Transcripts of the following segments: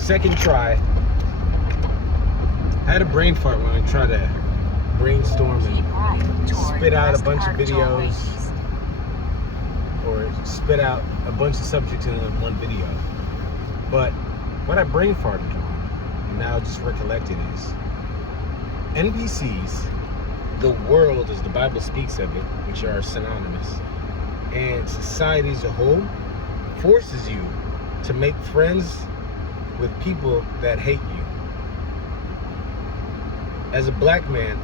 second try. I had a brain fart when I tried to brainstorm and spit out a bunch of videos or spit out a bunch of subjects in one video. But what I brain farted on, and now just recollected, is NPCs, the world as the Bible speaks of it, which are synonymous, and society as a whole forces you to make friends with people that hate you. As a black man,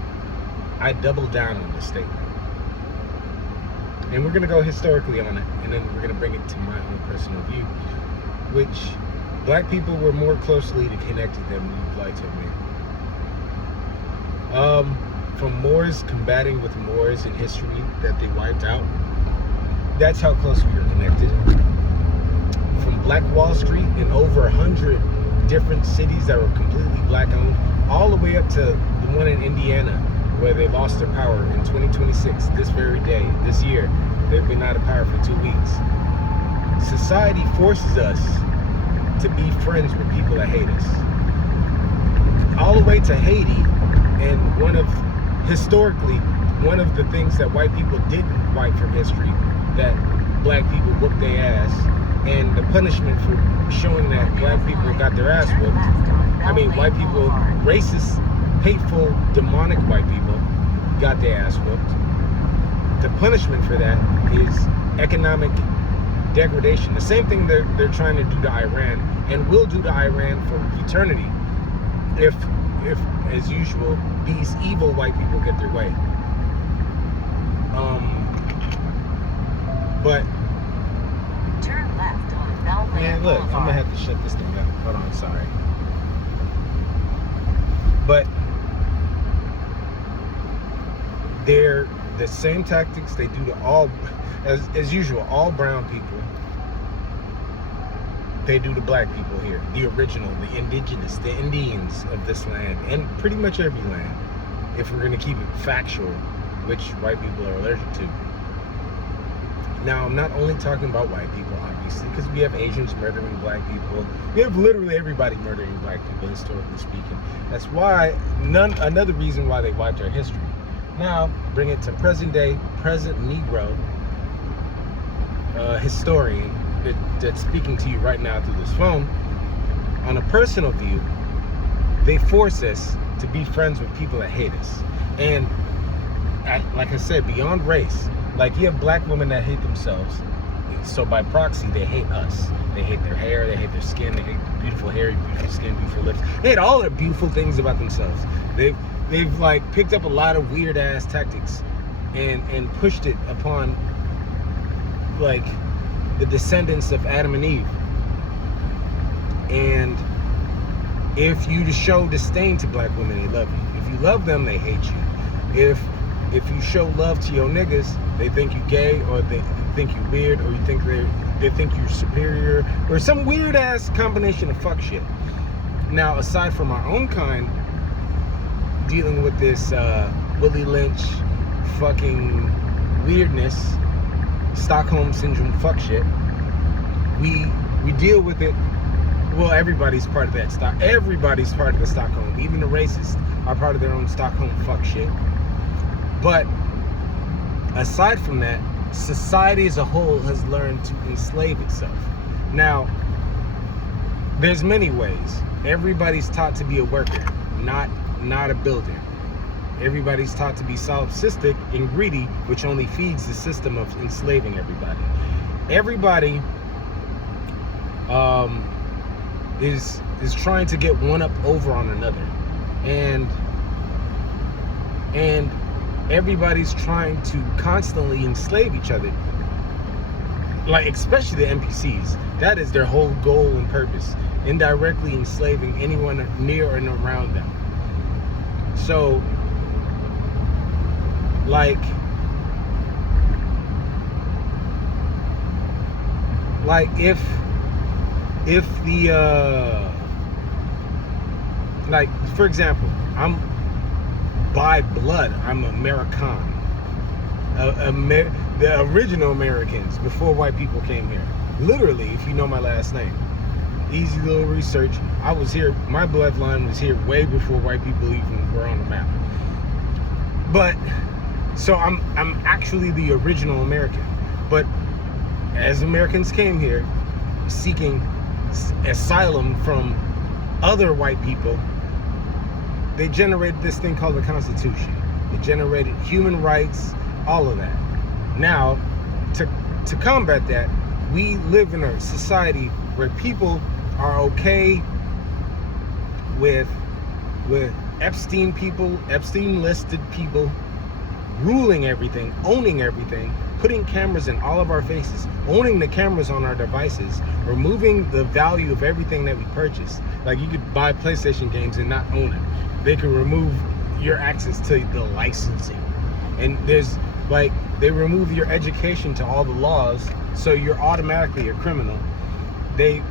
I double down on this statement. And we're going to go historically on it, and then we're going to bring it to my own personal view, which black people were more closely connected than we'd like to admit. From Moors combating with Moors in history that they wiped out, that's how close we were connected. From Black Wall Street in over 100 different cities that were completely black owned, all the way up to the one in Indiana where they lost their power in 2026, this very day, this year. They've been out of power for 2 weeks. Society forces us to be friends with people that hate us. All the way to Haiti, and historically, one of the things that white people didn't wipe from history, that black people whooped their ass, and the punishment for showing that black people got their ass whooped. I mean, white people, racist, hateful, demonic white people got their ass whooped. The punishment for that is economic degradation. The same thing they're trying to do to Iran, and will do to Iran for eternity, if as usual, these evil white people get their way. But turn left on Belgrade man, look, Boulevard. I'm gonna have to shut this thing down. Hold on, sorry. But they're the same tactics they do to all, as usual, all brown people. They do to black people here, the original, the indigenous, the Indians of this land, and pretty much every land, if we're going to keep it factual, which white people are allergic to. Now, I'm not only talking about white people, obviously, because we have Asians murdering black people. We have literally everybody murdering black people, historically speaking. That's why, another reason why they wiped our history. Now, bring it to present day, present Negro historian that's speaking to you right now through this phone. On a personal view, they force us to be friends with people that hate us. And like I said, beyond race, like you have black women that hate themselves, so by proxy they hate us. They hate their hair, they hate their skin, they hate beautiful hair, beautiful skin, beautiful lips. They hate all the beautiful things about themselves. They've like picked up a lot of weird ass tactics and pushed it upon like the descendants of Adam and Eve. And if you show disdain to black women, they love you. If you love them, they hate you. If you show love to your niggas, they think you gay, or they think you weird, or they think you're superior, or some weird ass combination of fuck shit. Now, aside from our own kind dealing with this Willie Lynch fucking weirdness, Stockholm syndrome fuck shit, we deal with it. Well, everybody's part of that. Everybody's part of the Stockholm. Even the racists are part of their own Stockholm fuck shit. But aside from that, society as a whole has learned to enslave itself. Now, there's many ways. Everybody's taught to be a worker, not a builder. Everybody's taught to be solipsistic and greedy, which only feeds the system of enslaving everybody. Everybody is trying to get one up over on another, and everybody's trying to constantly enslave each other. Like, especially the NPCs. That is their whole goal and purpose. Indirectly enslaving anyone near and around them. So, like if the like, for example, I'm by blood, I'm American. The original Americans before white people came here. Literally, if you know my last name. easy little research. I was here, my bloodline was here way before white people even were on the map. But so I'm actually the original American. But as Americans came here seeking asylum from other white people, they generated this thing called the Constitution. It generated human rights, all of that. Now, to combat that, we live in a society where people are okay with Epstein people, Epstein listed people ruling everything, owning everything, putting cameras in all of our faces, owning the cameras on our devices, removing the value of everything that we purchase. Like, you could buy PlayStation games and not own it. They can remove your access to the licensing. And there's like, they remove your education to all the laws, so you're automatically a criminal. They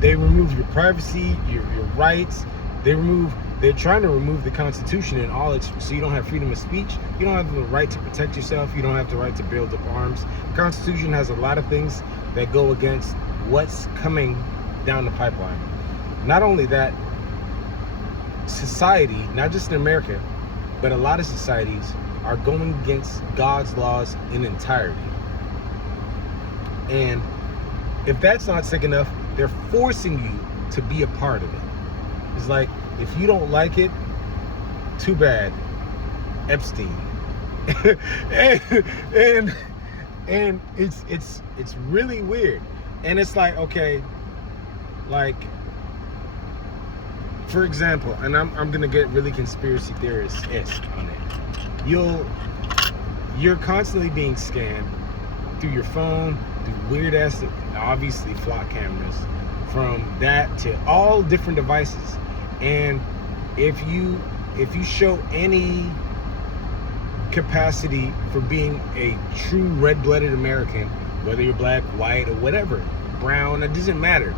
remove your privacy, your rights. They're trying to remove the Constitution and all its, so you don't have freedom of speech. You don't have the right to protect yourself. You don't have the right to build up arms. The Constitution has a lot of things that go against what's coming down the pipeline. Not only that, society, not just in America, but a lot of societies are going against God's laws in entirety. And if that's not sick enough, they're forcing you to be a part of it. It's like, if you don't like it, too bad, Epstein. and it's really weird. And it's like, okay, like, for example, and I'm gonna get really conspiracy theorist-esque on it. You're constantly being scanned through your phone, through weird ass, obviously flock cameras, from that to all different devices. And if you show any capacity for being a true red-blooded American, whether you're black, white, or whatever, brown, it doesn't matter.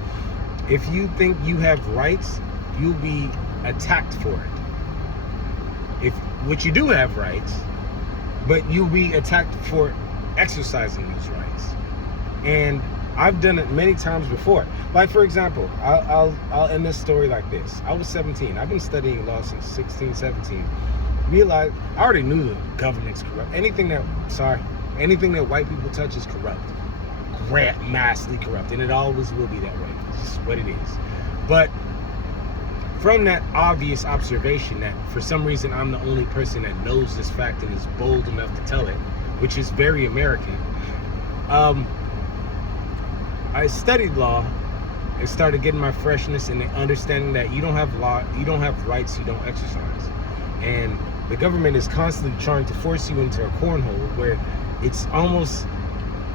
If you think you have rights, you'll be attacked for it. Which you do have rights, but you'll be attacked for exercising those rights. And I've done it many times before. Like, for example, I'll end this story like this. I was 17. I've been studying law since 16, 17. Realized I already knew the government's corrupt. Anything that white people touch is corrupt. Massively corrupt. And it always will be that way. It's just what it is. But from that obvious observation that for some reason I'm the only person that knows this fact and is bold enough to tell it, which is very American, I studied law and started getting my freshness and understanding that you don't have rights you don't exercise. And the government is constantly trying to force you into a cornhole where it's almost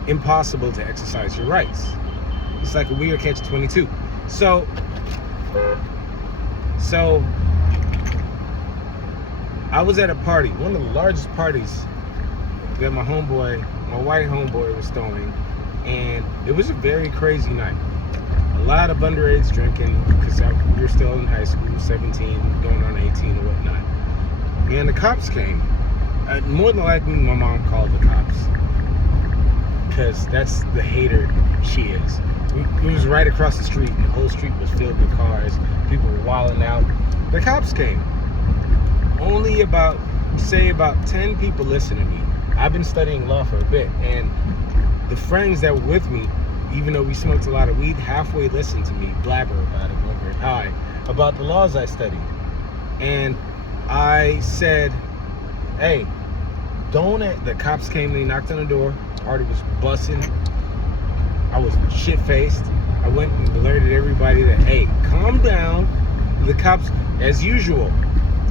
impossible to exercise your rights. It's like a weird catch-22. So I was at a party, one of the largest parties that my white homeboy was throwing, and it was a very crazy night. A lot of underage drinking, because we were still in high school, 17, going on 18 and whatnot. And the cops came. More than likely, my mom called the cops, because that's the hater she is. It was right across the street, and the whole street was filled with cars. People were wilding out. The cops came. Only about 10 people listened to me. I've been studying law for a bit, and the friends that were with me, even though we smoked a lot of weed, halfway listened to me blabber about it over high about the laws I studied. And I said, hey, the cops came and they knocked on the door. The party was bussing. I was shit-faced. I went and alerted everybody that, hey, calm down. The cops, as usual,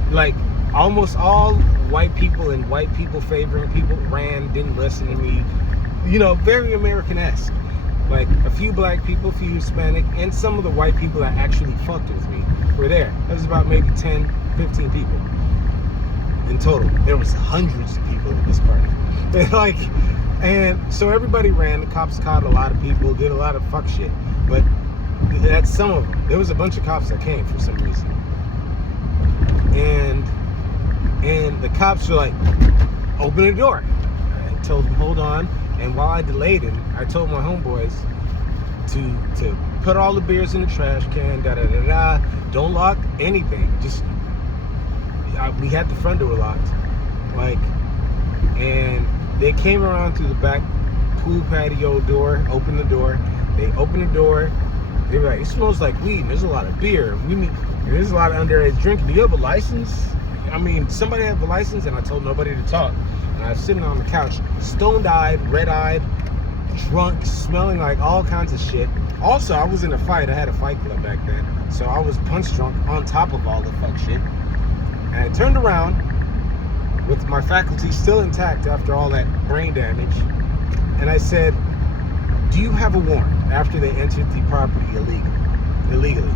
like almost all white people and white people favoring people ran, didn't listen to me. You know, very American-esque. Like a few black people, a few Hispanic, and some of the white people that actually fucked with me were there. There was about maybe 10, 15 people in total. There was hundreds of people at this party. And so everybody ran. The cops caught a lot of people, did a lot of fuck shit. But that's some of them. There was a bunch of cops that came for some reason. And the cops were like, open the door. I told them, hold on. And while I delayed him, I told my homeboys to put all the beers in the trash can, da-da-da-da. Don't lock anything. Just, we had the front door locked. Like, and they came around through the back pool patio door, opened the door. They opened the door. They were like, it smells like weed, and there's a lot of beer. There's a lot of underage drinking. Do you have a license? I mean, somebody have a license? And I told nobody to talk. And I was sitting on the couch, stoned-eyed, red-eyed, drunk, smelling like all kinds of shit. Also, I was in a fight. I had a fight club back then. So I was punch drunk on top of all the fuck shit. And I turned around with my faculty still intact after all that brain damage. And I said, do you have a warrant? After they entered the property illegally.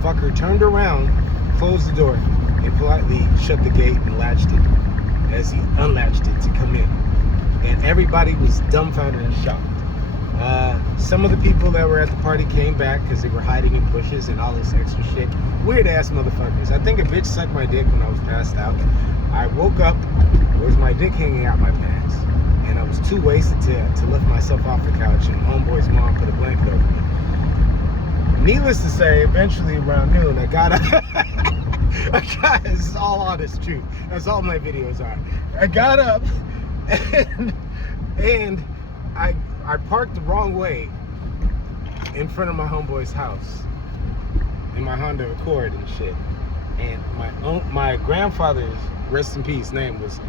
Fucker turned around, closed the door, and politely shut the gate and latched it as he unlatched it to come in. And everybody was dumbfounded and shocked. Some of the people that were at the party came back because they were hiding in bushes and all this extra shit. Weird ass motherfuckers. I think a bitch sucked my dick when I was passed out. I woke up, there was my dick hanging out my pants. And I was too wasted to lift myself off the couch, and homeboy's mom put a blanket over me. Needless to say, eventually around noon, I got up. This is all honest truth. That's all my videos are. I got up and I parked the wrong way in front of my homeboy's house in my Honda Accord and shit. And my grandfather's, rest in peace, name was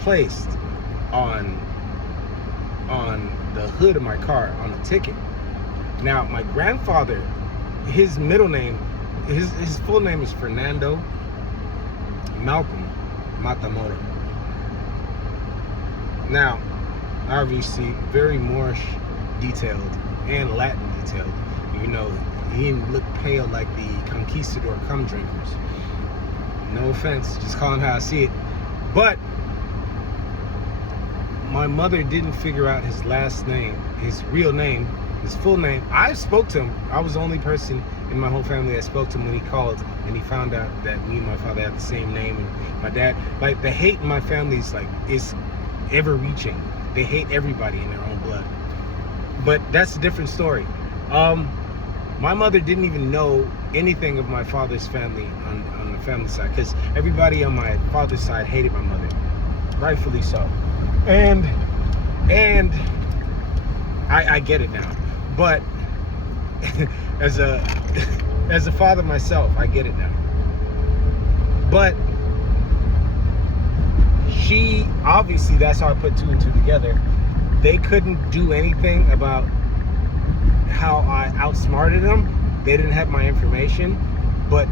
placed on the hood of my car on the ticket. Now, my grandfather, his middle name, his full name is Fernando Malcolm Matamoros. Now, obviously, very Moorish detailed and Latin detailed. You know, he didn't look pale like the conquistador cum drinkers. No offense, just calling how I see it. But my mother didn't figure out his last name, his real name, his full name. I spoke to him. I was the only person in my whole family that spoke to him when he called, and he found out that me and my father had the same name. And my dad, like, the hate in my family is ever reaching. They hate everybody in their own blood. But that's a different story. My mother didn't even know anything of my father's family on the family side, because everybody on my father's side hated my mother, rightfully so. And I get it now, but as a father myself, I get it now. But she, obviously, that's how I put two and two together. They couldn't do anything about how I outsmarted them. They didn't have my information, but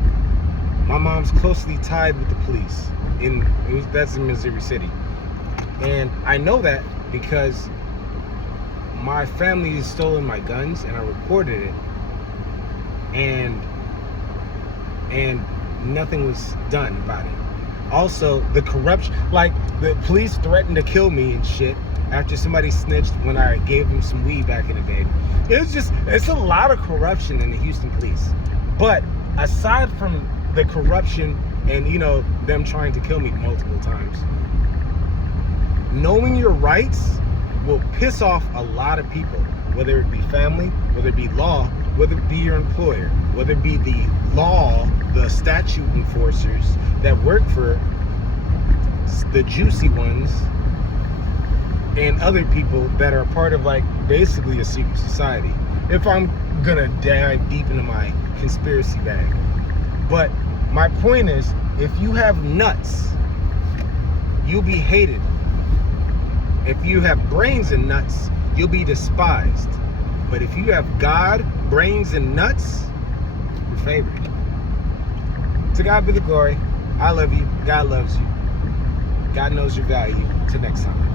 my mom's closely tied with the police. That's in Missouri City. And I know that because my family has stolen my guns, and I reported it, and nothing was done about it. Also, the corruption, like the police threatened to kill me and shit after somebody snitched when I gave them some weed back in the day. It's a lot of corruption in the Houston police. But aside from the corruption and, you know, them trying to kill me multiple times, knowing your rights will piss off a lot of people, whether it be family, whether it be law, whether it be your employer, whether it be the law, the statute enforcers that work for the juicy ones, and other people that are part of, like, basically a secret society. If I'm gonna dive deep into my conspiracy bag. But my point is, if you have nuts, you'll be hated. If you have brains and nuts, you'll be despised. But if you have God, brains, and nuts, you're favored. To God be the glory. I love you. God loves you. God knows your value. Till next time.